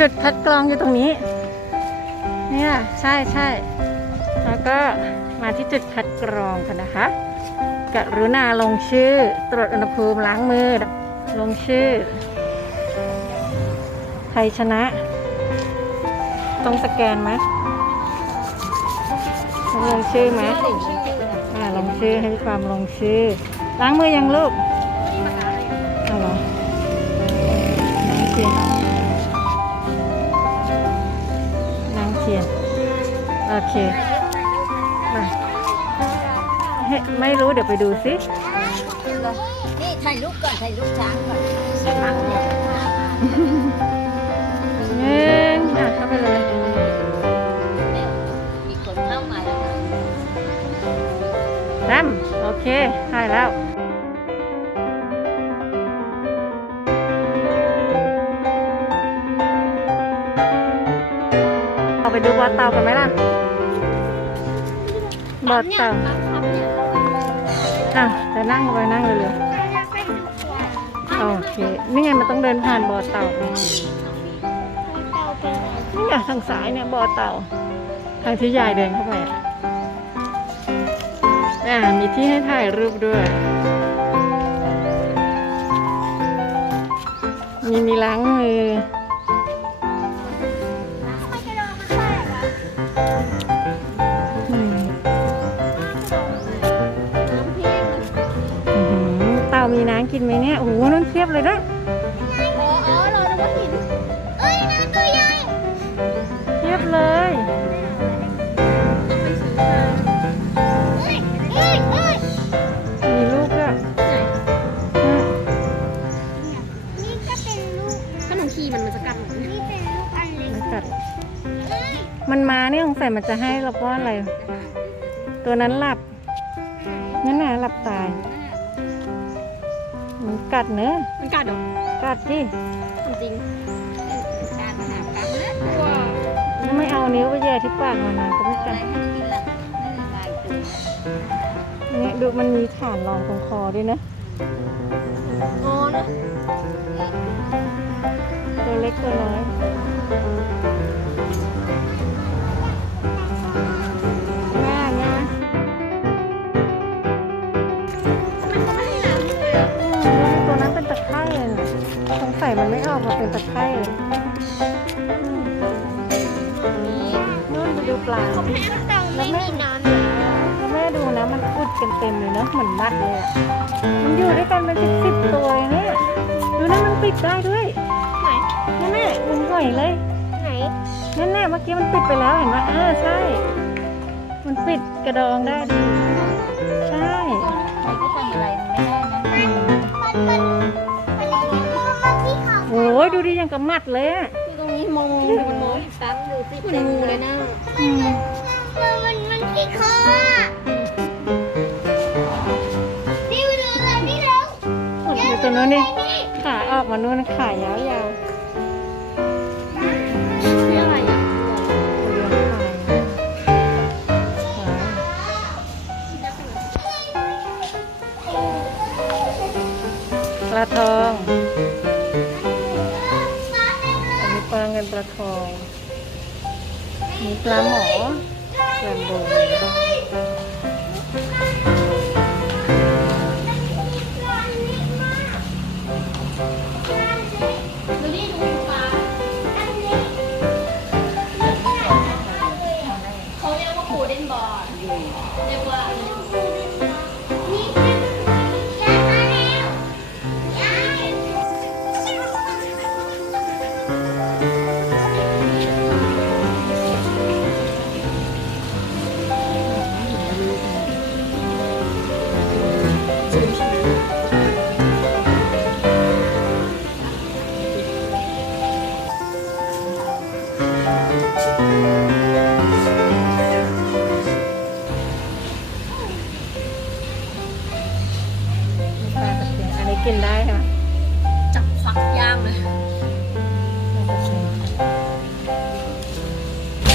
จุดคัดกรองอยู่ตรงนี้เนี่ยใช่แล้วก็มาที่จุดคัดกรองกันนะคะกรุณาลงชื่อตรวจอุณหภูมิล้างมือลงชื่อใครชนะต้องสแกนไหมลงชื่อไหมลงชื่อให้ความลงชื่อล้างมือยังลูกเอาเหรอล้างเทียนโอเคมาไม่รู้เดี๋ยวไปดูสินี่ถ่ายรูปก่อนถ่ายรูปช้างก่อนช้างเนี่ยเข้าไปเลยมีคนเข้ามาแล้วโอเคถ่ายแล้วเราไปดูบ่อเต่ากันไหมล่ะบ่อเต่าจะนั่งไปนั่งเลยโอเคนี่ไงมันต้องเดินผ่านบ่อเต่านี่ไงทางซ้ายเนี่ยบ่อเต่าทางที่ยายเดินเข้าไปมีที่ให้ถ่ายรูปด้วยมีล้างมือเต่ามีน้ำกินไหมเนี่ยโอ้โหนั่นเทียบเลยนะเราดูว่าหินน้ำตัวใหญ่เทียบเลยมีลูกด้วยนี่ก็เป็นลูกขนมทีมันจะกัดนี่เป็นลูกอันเล็กมันกัดมันมาเนี่ยสงสัยมันจะให้เราป้อนอะไรตัวนั้นหลับนั่นน่ะหลับตายมันกัดเนอะมันกัดหรอกัดที่จริงการหาปลานะถ้าไม่เอานิ้วไปแย่ที่ปากมันนะก็ไม่กัดเนี่ยดูมันมีฐานรองตรงคอด้วยนะตัวเล็กตัวน้อยตัวนั้นเป็นตะไคร่สงสัยมันไม่ออกมาเป็นตะไคร่เลยนู่นไปดูปลาแล้วแม่น้ำแล้วแม่ดูนะมันอุดเต็มเลยนะเหมือนมัดเลยอ่ะมันอยู่ด้วยกันเป็น10 ตัวเนี่ยดูนะมันปิดได้ด้วยไหนนั่นแหละมันห่วยเลยไหนนั่นแหละเมื่อกี้มันปิดไปแล้วเห็นไหมใช่มันปิดกระดองได้ดีใช่ใครก็ทำอะไรไม่ได้นะโอ้ยดูดิยังกระมัดเลยอ่ะตรงนี้มองมันมองซ้ำดูสิเป็นงูเลยนะมันขี้คอนี่มาดูอะไรนี่เร็วดูตัวนู้นนี่ขาออกมานู้นขายาวนี่อะไรอ่ะปลาทองอันนี้ปลาเงินปลาทองมีปลาหมอแรมโบเขาเรียกว่าปูเด้นบอลเรียกว่ากินได้ใช่ไหมจับควักย่างเลย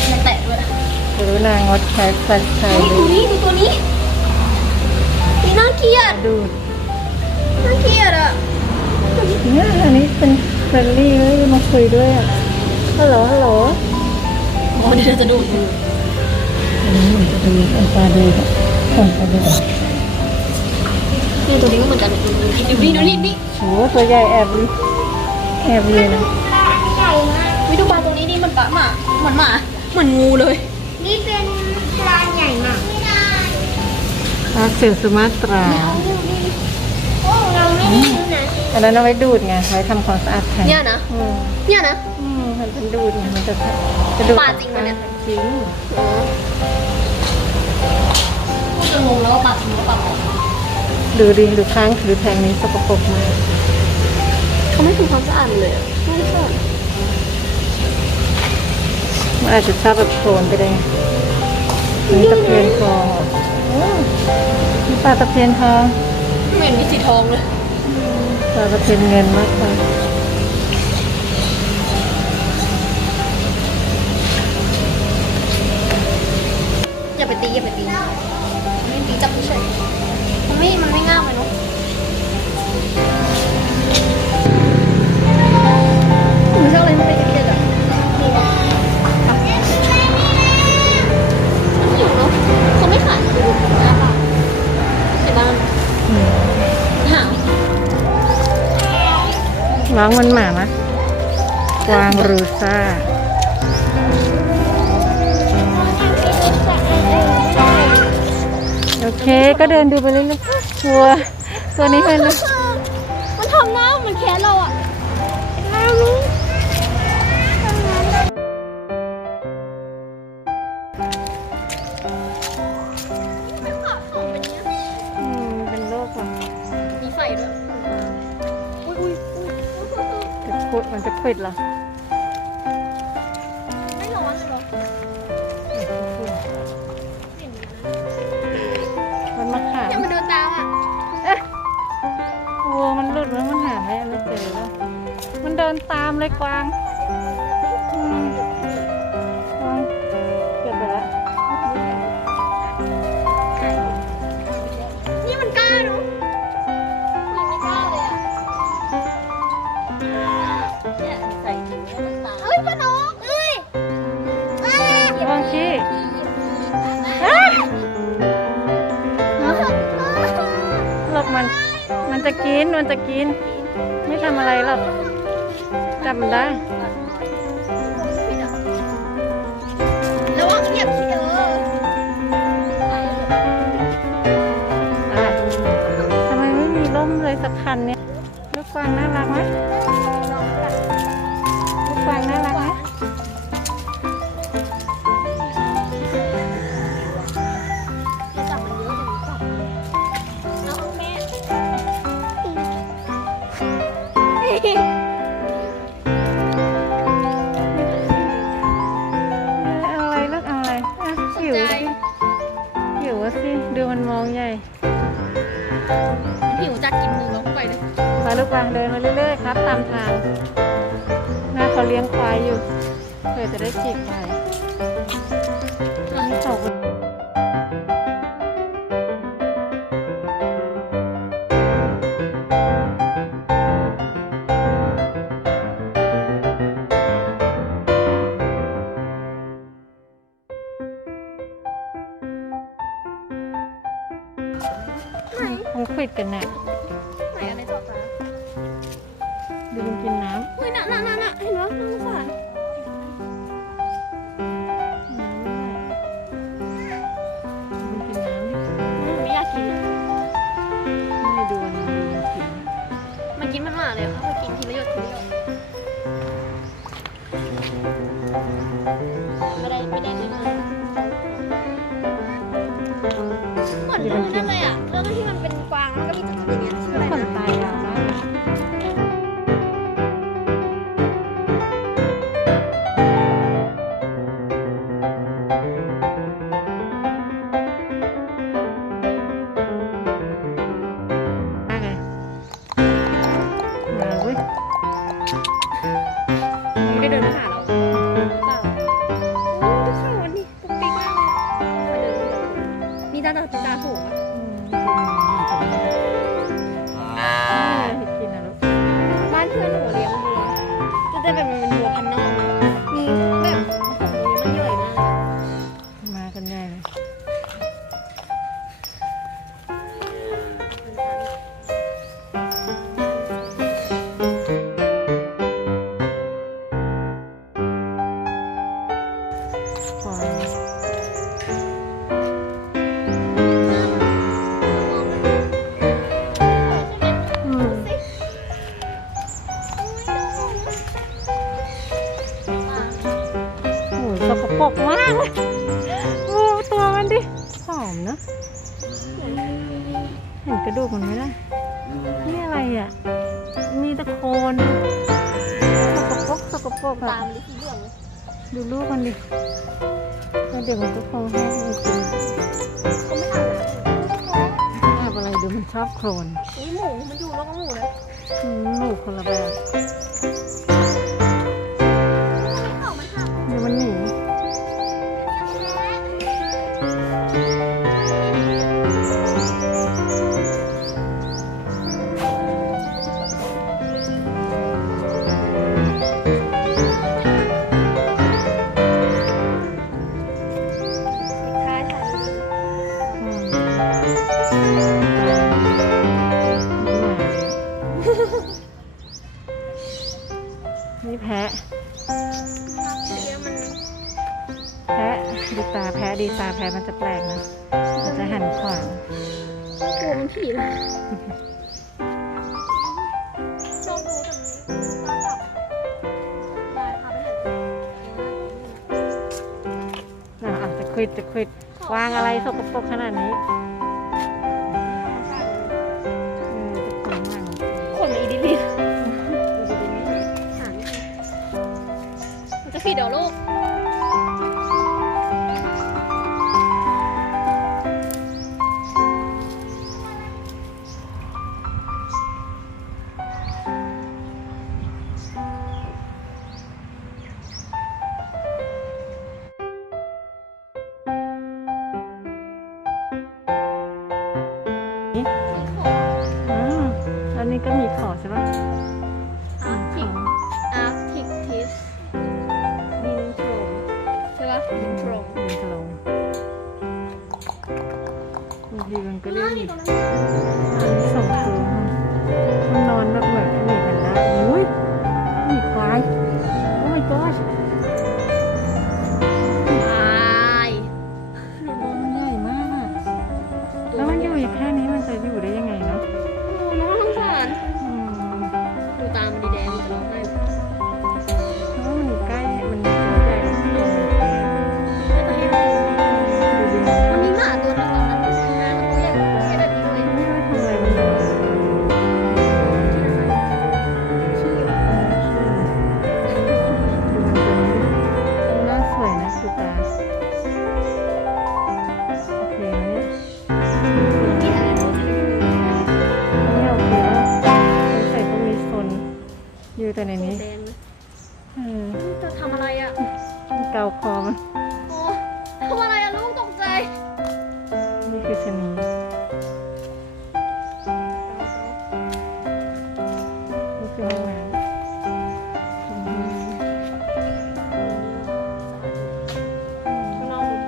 ไม่แตะด้วยกรุณางดใช้แฟลชไทม์ดูตัวนี้นี่น่าเกลียดดูน่าเกลียดอ่ะเนี่ยอันนี้เป็นเฟรนลี่เลยมาคุยด้วยอ่ะ ฮัลโหลฮัลโหล โอ้นี่จะดูดมือ อันนี้มันจะดูอันปลาดูอันปลาดู นี่ตัวนี้ก็เหมือนกันดูนี่ โหตัวใหญ่แอบเลยนะ วิดูปลาตัวนี้ดิมันปลาหมาเหมือนงูเลย นี่เป็นปลาใหญ่มาก ปลาเสือสุมาตรา โอ้เราไม่ได้รู้นะ อันนั้นเอาไว้ดูดไงไว้ทำความสะอาดแทน เนี่ยนะ มันเป็นดูดไงมันจะดูด ปลาจริงปะเนี่ย จริง พูดจะงงแล้วว่าปลาจริงหรือเปล่า ดูข้างถือแทงนี้สกปรกมาก เขาไม่ทำความสะอาดเลยอ่ะไม่ชอบ มันอาจจะชอบแบบโคลนไปได้นี่ตะเพียนทองนี่ปลาตะเพียนทอง ไม่เห็นมีสีทองเลย ปลาตะเพียนเงินมากเลย อย่าไปตีไม่ตีจับเฉยมันไม่ง่ามเลยเนาะมันชอบอะไรมันเป็นเด็กๆอ่ะหิวเนาะเขาไม่ขายดูหน้าปากใช่บ้านหาง ร้องมันหมามะกวางรูซ่าโอเคก็เดินดูไปเรื่อยๆตัวนี้มัน มันทำหน้ามันแค้นเราอ่ะไม่ขาดของเป็นเนี้ย เป็นโรคว่ะ มีไฟด้วยอุ้ย มันจะควิดเหรอ ไม่ร้อนเลยเหรอ มันมาขา เนี่ยมันเดินตามอ่ะ วัวมันหลุดแล้วมันหาไม่เจอแล้วมันเดินตามเลยกวางกวางเก็บไปแล้ว นี่มันกล้าเนาะมันไม่กล้าเลยอ่ะเนี่ยใส่ถุงแล้วมันตามเอ้ยป้านกเอ้ย ระวังขี้ หลบมันจะกินไม่ทำอะไรหรอกจับมันได้ ระวังเหยียบขี้ทำไมไม่มีร่มเลยสักคันเนี่ยลูกกวางน่ารักไหมลูกกวางน่ารักไหม จะจับมันเยอะอย่างนี้จับเอาแม่ เอาอะไรลูกเอาอะไรหิวสิดูมันมองใหญ่ หิวจัดกินมือเราเข้าไปเลย ไปลูกกวางเดินมาเรื่อยๆครับตามทางหน้าเขาเลี้ยงควายอยู่เพื่อจะได้จีบควายตกคงควิดกันน่ะ ไหนอะไรจอดตา ดูมันกินน้ เฮ้ยน่ะเห็นไหมน่าสงสาร ำมันกินน้ำดิ ไม่อยากกิน ไม่ดูมันกิน มันกินมันหมาเลยอะเขากินทีละหยดไม่ได้เลยนะเหมือนเรื่องนั่นเลยอ่ะเรื่องที่มันเป็นกวางแล้วก็มีจุดๆอย่างเงี้ยชื่ออะไร ขน นะ ตายยาวมากมาเว้ย ไม่ได้เดินมาหาเราหรือเปล่าโอ้ดูข้างวันนี้ปุ๊กปิ๊กมากเลยมาเดินมีตาหูอ่ะ เห็ดกินนะลูก บ้านเพื่อนหนูเลี้ยงวัวจะได้เป็นวัวพันธุ์นอกมี กันใหญ่เลยสกปรกมากเลยโอ้ตัวมันดิหอมเนอะเห็นกระดูกมันไหมล่ะนี่อะไรอ่ะมีตะโคนสกปรก ตา อ่ะ มลิสีเหลืองเลย ดูลูกมันดิแล้วเดี๋ยวมันก็คงแห้งจริง เขาไม่อาบน้ำ ทำอะไรดูมันชอบโคลน อุ้ยหมูมันอยู่นอกหมูเลย หนูคนละแบบ เขามันหัก เดี๋ยวมันหนีท้ายถ่ายรูป นี่แพะ เสียมัน แพะดูตาแพะดีตาแพะมันจะแปลกนะมันจะหันขวาง กลัวมันผีเลยชอบดูแบบนี้ตั้งกับยายพาไปเห็น อาจจะควิดวางอะไรสกปรกขนาดนี้จะขนมัน ขนมาอีดิลิมันจะผิดเดี๋ยวลูกอันนี้ก็มีขอใช่ปะ อาร์ติกทิสบินโทรมใช่ปะบินโทรม บินถล่มบางทีมันก็เรียกมีสองตัวมันนอนแบบเหมือนหมีแพนด้าอุ้ยหมีควายโอ้ my god ตาย ตัวมันใหญ่มากอะแล้วมันอยู่แค่นี้มันจะอยู่ได้ยังไงเนาะ โอ้น้องสงสาร อืม ดูตามดีแดงจะร้องไห้ เพราะว่ามันใกล้มันตัวใหญ่กว่าตัว ไม่ไปให้มัน ดูดิ มันมีหมาตัวนึงตอนนั้นที่ทำงานเขาเรียกแค่แบบนี้เลย ไม่ทำอะไรมันเลย ชื่อ ดูมันตัวนี้ดิมันน่าสวยนะดูตาโอเคไหมเนี่ย ที่อะไรรู้สึก ไม่โอเคแล้วมันใส่พวกนี้ซนอยู่แต่ในนี้ แดงนะ จะ จะทำอะไรอ่ะ เกาคอมัน โอ้ทำอะไรอ่ะลูกตกใจ นี่คือชะนีนี่คือแม่น้ำ ข้างนอกดูดิ น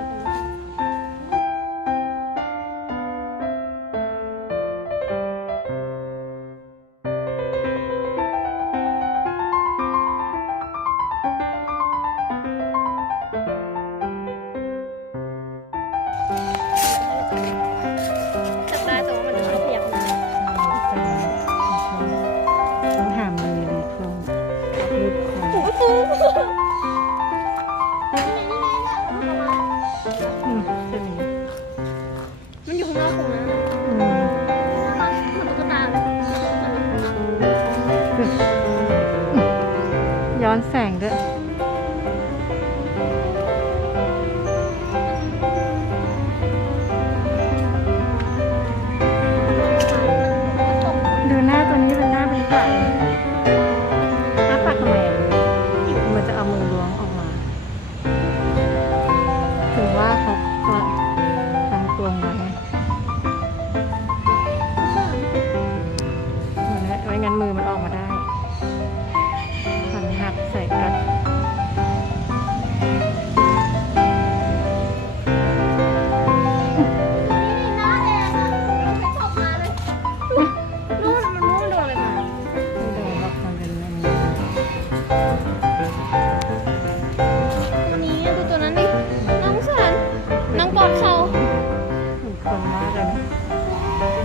อดเข่า เหมือนคนมากเลยนะ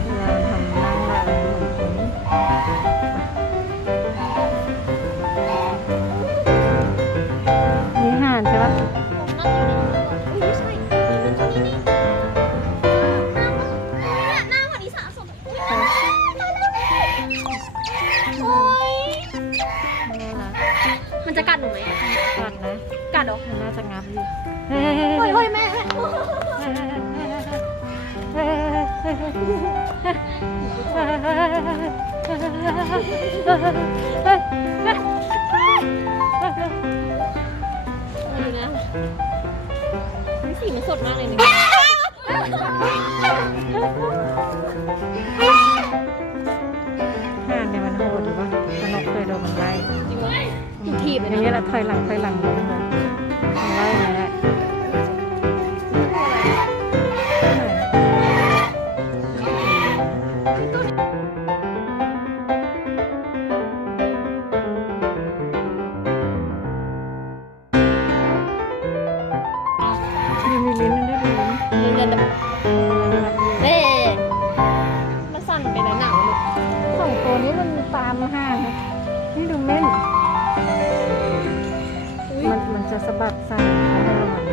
เวลาทำนั่งแบบเหมือนคนนี่ห่านใช่ปะ ไม่ใช่นี่หน้าเหมือนอีสานสมโอ้ย น่ารัก มันจะกัดหนูไหม กัดนะ กัดเหรอ มันน่าจะงับอยู่ เฮ้ยเฮ้ยแม่ ดูนะนี่สีมันสดมากเลยเนี่ย ห่านเนี่ยมันโหดหรือเปล่ามันนกเคยโดนมันไล่ จริงวะถูกถีบเลย อย่าง นะ นี้แหละถอยหลังเลยมันไล่อย่างนี้แหละยังมีลิ้นด้วยลิ้น นี่เดินแบบเฮ้มันสั่นไปแล้วหนังมัน สองตัวนี้มันตามห่านนะนี่ดูเม่นมันจะสะบัดสั่นเขาให้ระวัง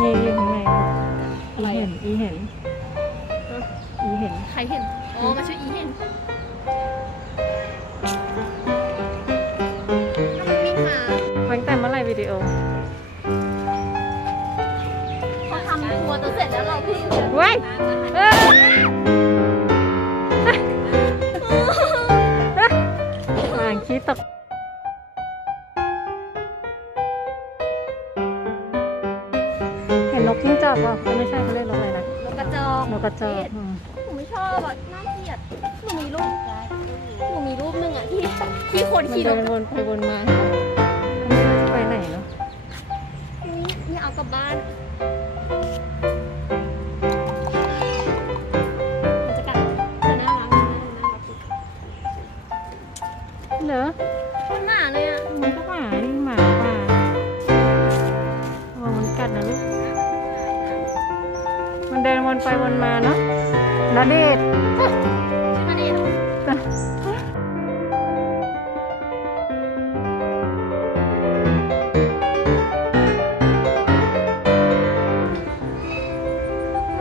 นี่อยู่ข้างในอีเห็น ใครเห็น อ๋อมาช่วยอีเห็นมันมีขา ตั้งแต่เมื่อไหร่วิดีโอ พอทำทัวร์ตัวเสร็จแล้วเราพี่ เว้ยวางขี้ตกเห็นนกจิ้งจอกป่ะไม่ใช่เขาเรียกนกอะไรนะ นกกระจอก นกกระจอก หนูไม่ชอบอ่ะน่าเกลียดหนูมีรูปหนึ่งอ่ะที่คน มัน ขี่น เดิ ก นวนไปวนมาไม่รู้จะไปไหนเนาะ นี่เอากลับบ้านมันจะกัดแต่น่ารักเหรอ มันหมาเลยอ่ะ มันก็หมานี่หมาป่าระวังมันกัดนะลูกมันเดินวนไปวนมาเนาะณเดชน์ มาดิน่า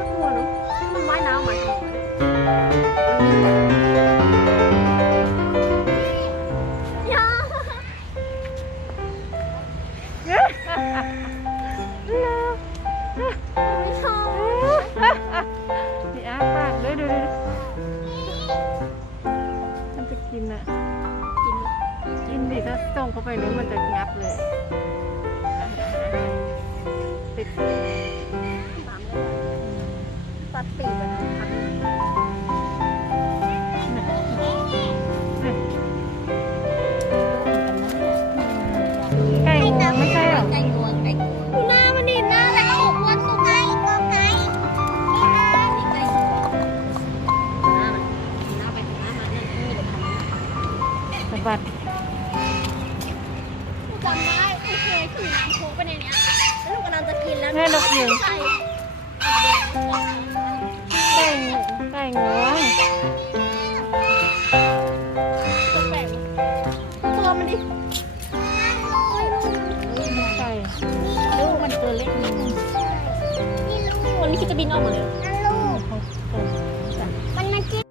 กลัวเนอะมันว่ายน้ำมาทำไมอย่าไม่ชอบ นี่อ้าปากด้วยดูมันจะกินอ่ะ กิน กินดิถ้าส่งเข้าไปนี่มันจะงับเลยติด ตามเลยตัดปีกไปนะพัก ไก่งวงไม่ใช่หรอ ไก่งวงดูหน้ามันดิหน้าแล้วก็อ้วนตัวไก่ตัวไก่นี่ไก่งวงหน้ามันหน้าไปหน้ามาเนี่ยมีแต่ทำ สะบัด หนูจำได้โอเคถือน้ำโค้กไปในเนี้ยแล้วหนูกำลังจะกินแล้ว แม่นกยิง ใส่ ไก่งวง ตัวแปลกตัวมันดิ ไก่ ลูกมันตัวเล็กนิดนึง นี่ลูก มันไม่คิดจะบินออกมาเลย นั่นลูกมันมากิน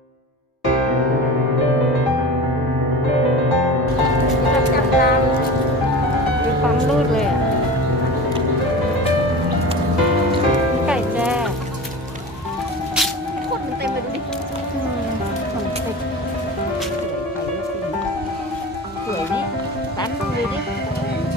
จับตามดูปั๊มรูดเลยอ่ะไก่แจ้ ขนมันเต็มเลยดูดิ ผมติด สวยนี่ตั้มดูดิ น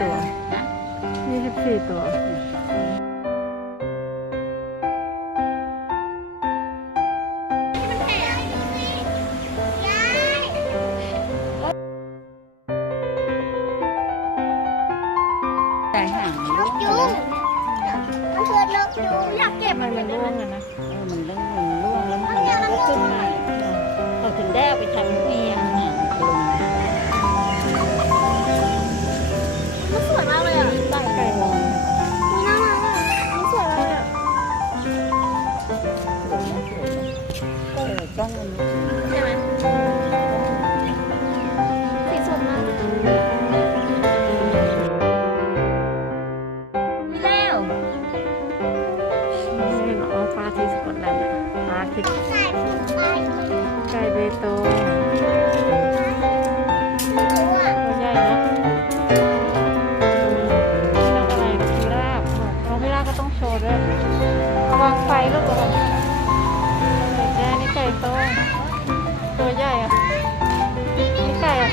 ตัว24 ตัว แต่หางมันร่วงอยู่มันคือนกยูงอยากเก็บ ทำไมมันร่วงอะนะ มันร่วงแล้วมันก็ขึ้นมาเขาถึงได้เอาไปทำเมียงหางลงมันสวยมากเลยอ่ะไก่มองน่ารักอ่ะมันสวยเลยอ่ะกล้องมันใช่ไหมสีสดมากแล้ว นี่เนาะฟ้าที่สกอตแลนด์อะฟ้าที่ไก่เบตงตัวใหญ่เนาะนี่นกอะไรพิราบน้องพิราบก็ต้องโชว์ด้วยระวังไฟลูกระวังแจ้นี่ไก่โตตัวใหญ่อะนี่ไก่อะ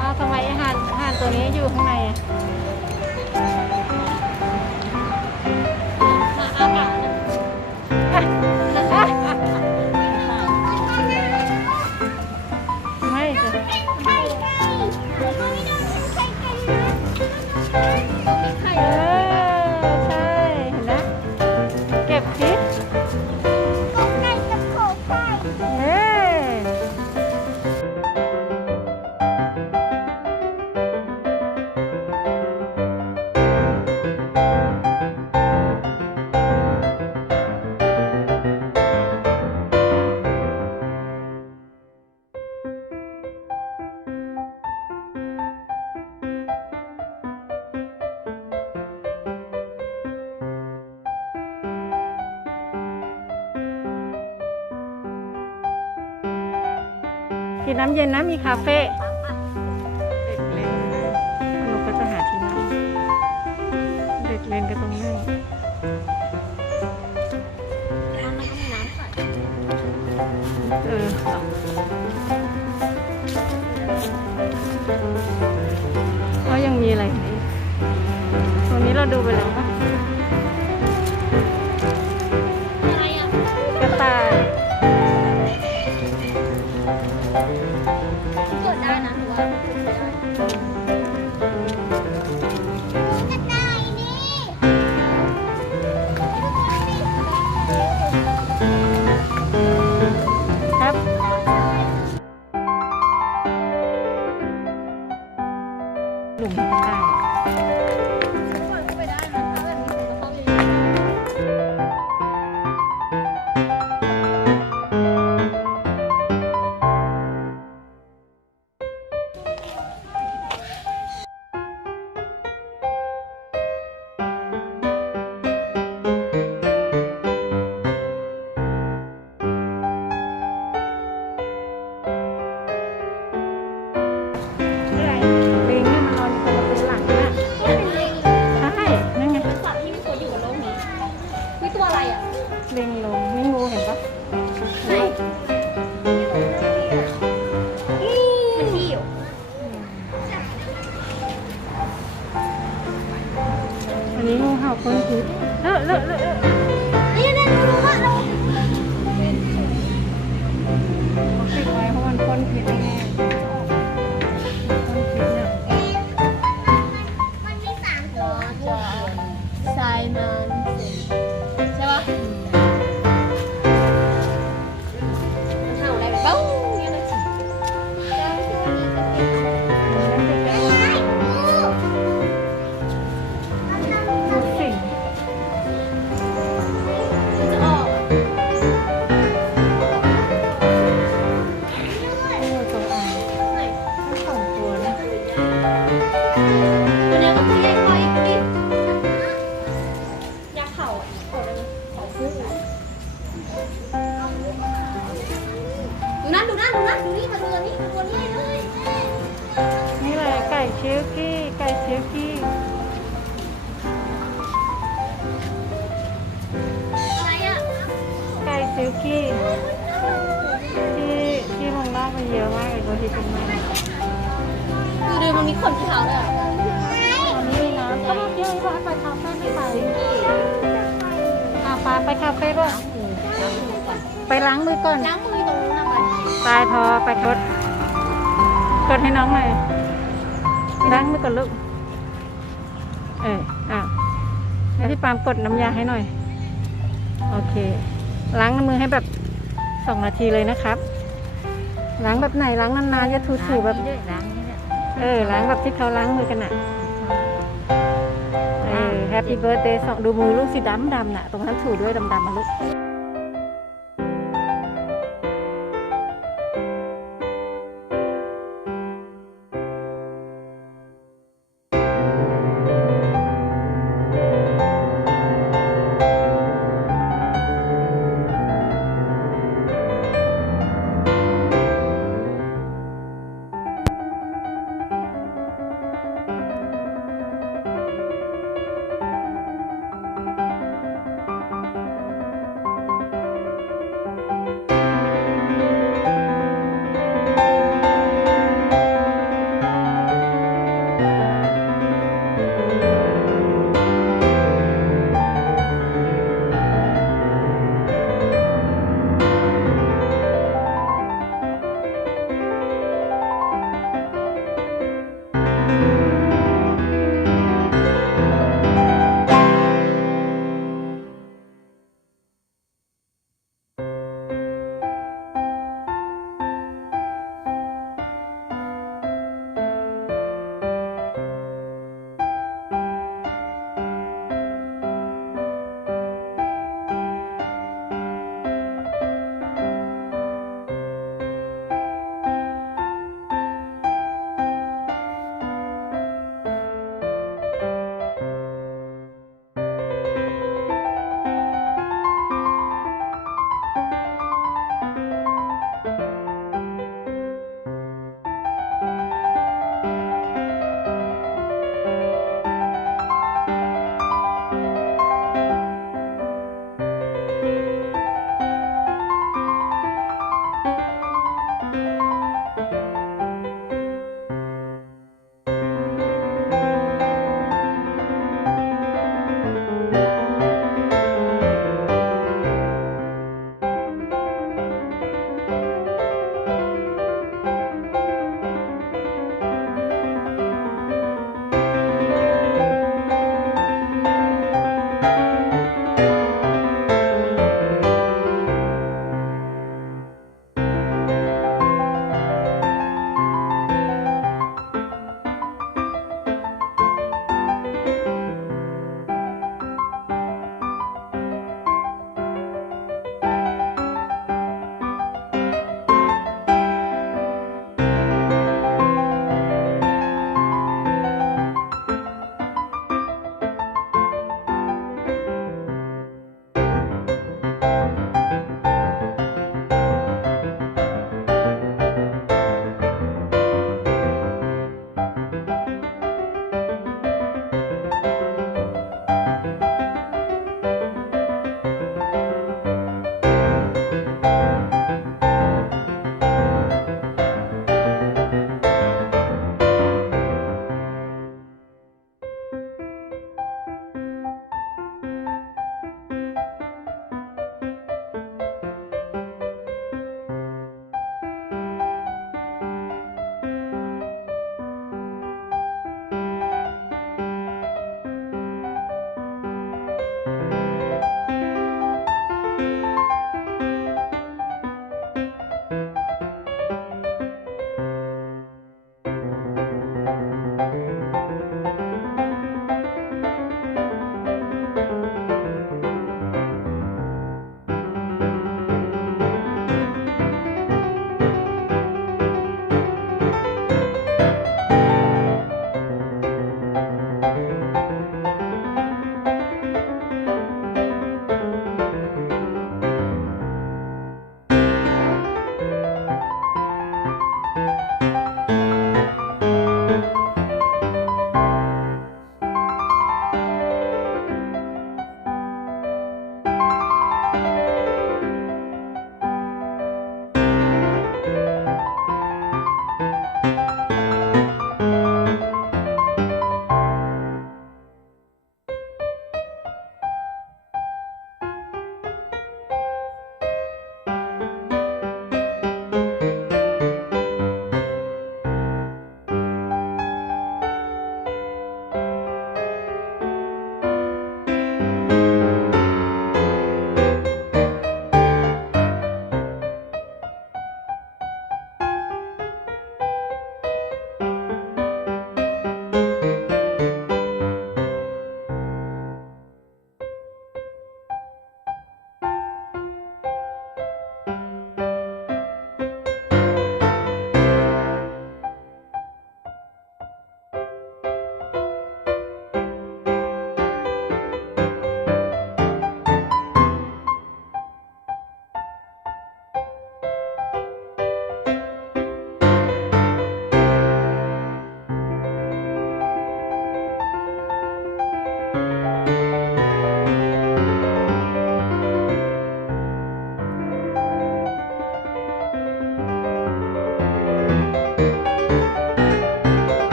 อ้าวทำไมอาหารตัวนี้อยู่ข้างในอะไม่จ้ะใช่เห็นนะเก็บสิเอ้กินน้ำเย็นนะมีคาเฟ่เด็กเล่นเราก็จะหาที่นั่งเด็กเล่นก็ต้องนั่งว่ายังมีอะไรไหมตรงนี้เราดูไปแล้วปะกระต่าย เกิดได้นะหรือว่าเกิดไม่ได้กระต่ายนี่ครับหลุมกระต่าย เข้าไปได้นะถ้าแบบมีคนมาเข้าเยอะ ลิงนี่มันนอนอยู่ตรงประตูหลังนะใช่นั่นไง สัตว์ที่ไม่ควรอยู่บนโลกนี้มีตัวอะไรอ่ะ ลิงลงนี่งูเห็นปะ ไหนมันที่อยู่ อันนี้งูเห่าพ่นพิษเลอะนี่ดูว่าเรา ปิดไว้เพราะมันพ่นพิษแน่พ่นพิษเนี่ย มันมี3 ตัวไซมันใช่ปะมันเห่าอะไรแบบเบ้าเนี่ยเลยงูสิง จะออก งูจงอางทั้ง2 ตัวนะ ตัวนี้กับพี่ไอ้คอยดิอยากเข่าโกรธเลยเข่าคู่ดูนั่นดูนี่มาตัวนี้เลย นี่แหละไก่ชิลกี้อะไรอ่ะ ไก่ซิลกี้ที่เมืองนอกมันเยอะมากเลยตัวที่เป็นไม้ ดูมันมีขนที่เท้าด้วยอ่ะ ก็บอกเยอะว่าไปคาเฟ่ไม่ไปไปคาเฟ่ป่ะไปล้างมือก่อน ล้างมือตรงนู้นนะไป ตายพอไปกดให้น้องหน่อยล้างมือก่อนลูกให้พี่ปามกดน้ำยาให้หน่อยโอเคล้างมือให้แบบ2 นาทีเลยนะครับล้างแบบไหนล้างนานๆจะถูๆแบบล้างแบบที่เขาล้างมือกันน่ะแฮปปี้เบิร์ดเดย์ดูมือลูกสีดำน่ะตรงนั้นถูด้วยดำมาลูก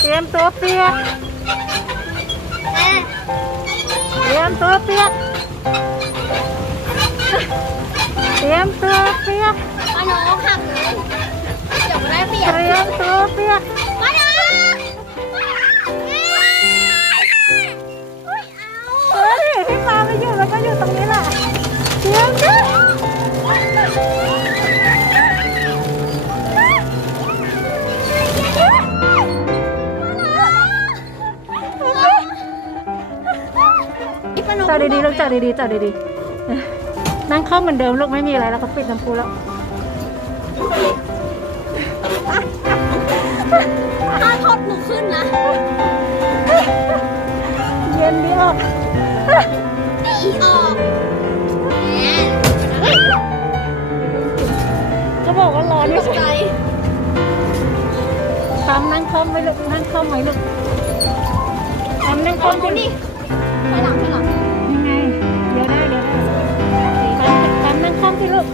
เตรียมตัวเปียกเตรียมตัวเปียกเตรียมตัวเปียก ป้าน้องหักเดี๋ยวมาได้เปียก เตรียมตัวเปียก ป้าน้อง เฮ้ยพี่ปาไม่อยู่แล้วก็อยู่ตรงนี้แหละเตรียมตัวจอดดีๆลูกจอดดีๆจอดดีๆนั่งเข้าเหมือนเดิมลูกไม่มีอะไรแล้วก็ปิดน้ำพุแล้ว ถ้าทอดหนูขึ้นนะ เย็นดีออก ดีออกเนี่ย ก็บอกว่าร้อนไม่ ตกใจ ใช่ตามนั่งคอมไหมลูกนั่งคอมไหมลูกตามนั่งคอม เอานี่ไปหลัง ยังไงเดี๋ยวได้ตามนั่งคอมสิลูก